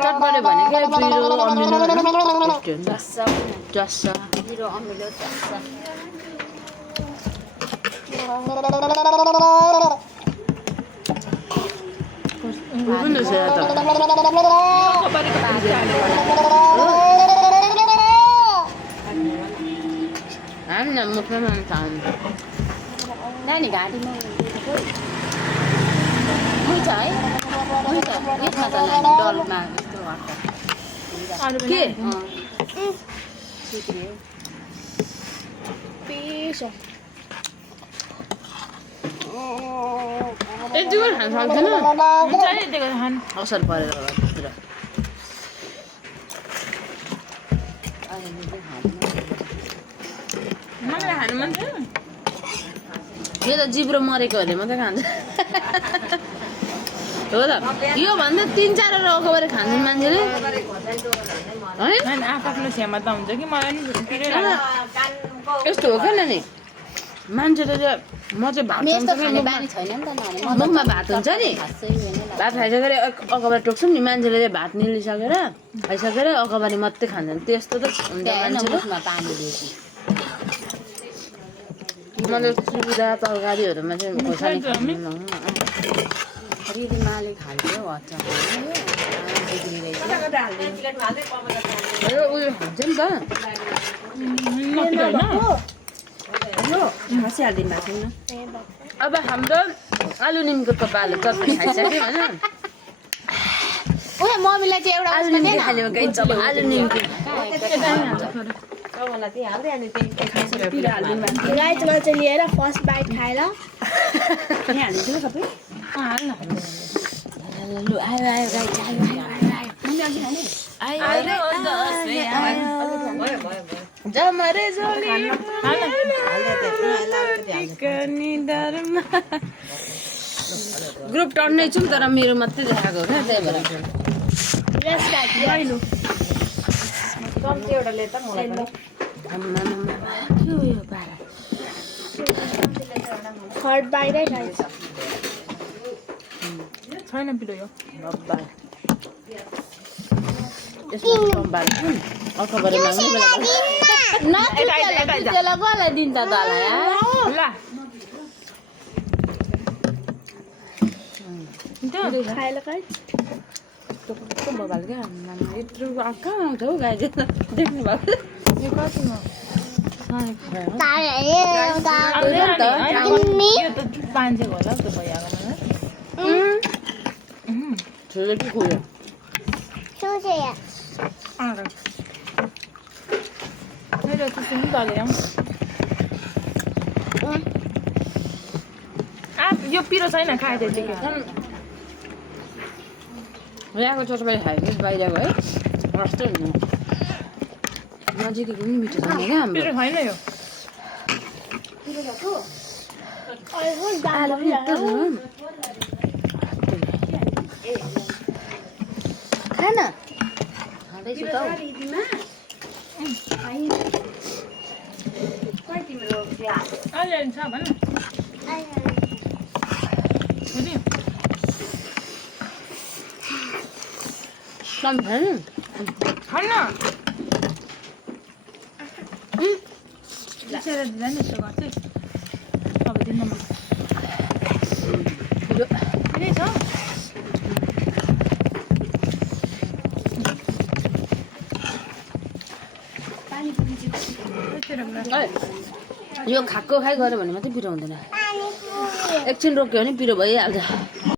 चट गऱ्यो भने के पिरो अमिलो टेस्टी हुन्छ जस्सा पिरो अमिलो जस्सा कुन छ त हामी न मुखमा खान्छ नानी घाँटीमा हुन्छ है हुन्छ यसमा त नानी डलमा यस्तो के यति गएर खान सक्दैन असर परेर होला त्यतिर मलाई खानु मन छ यो त जिब्रो मरेकोहरूले मात्रै खान्छ हो त यो भन्दा 3-4 अकबर खान्छन् मान्छेले है आफ्नो क्षमता हुन्छ कि मलाई नि पिरै यस्तो हो क्या नानी मान्छेले म चाहिँ भात यस्तो खाने बानी छैन नि त नानी मुखमा भात हुन्छ नि भात खाइसकेर अकबर टोक्छौँ नि मान्छेले भात निलिसकेर खाइसकेर अकबारी मात्रै खान्छन् त्यस्तो त हुन्छ मान्छेले मुखमा पानी बेसी मतलब सुविधा तरकारीहरूमा चाहिँ खोर्सानी रिदिमाले खाल्थ्यो यो उयो खान्छ नि त अब हाम्रो आलु निमको पालो चटनी खाइसक्यो होइन ओए मम्मीलाई चाहिँ एउटा आलु निमको खाने हो गाइस अब आलु निमको गाइजमा चाहिँ लिएर फर्स्ट बाइट खाएर लु आयो आयो गाइस जमरे झोली ग्रुप टर्नै छु तर मेरो मात्रै देखाएको हो क्या त्यही भएर थर्ड बाइटै खाइन्छ छैन पिरो यो बब्बाल यसमा कम बाल्छु अकबर माग्ने बेला कसलाई दिन्छ त ल खाएर खाइ कस्तो बबाल क्या यत्रो कहाँ आउँछ हौ गाई देख्नु भएको यो कतिमा यो त 500 होला त्यो भइहाल्यो छोरा के खुयो मेरो त्यस्तो नि दलेर यो पिरो छैन खाए त्यतिकै यहाँको चटपाटी खायो कि बाहिर गयो कस्तो हुनु नजिकैको पनि मिठो छैन क्या हाम्रो पिरो छैन यो खान खाँदैछु त अहिले छ भन कम छैन खान्न बिचरा दिँदा नि यस्तो गर्छ अब दिन पिरै छ यो खाएको खाइ गऱ्यो भने मात्रै पिरो हुँदैन एकछिन रोक्यो भने पिरो भइहाल्छ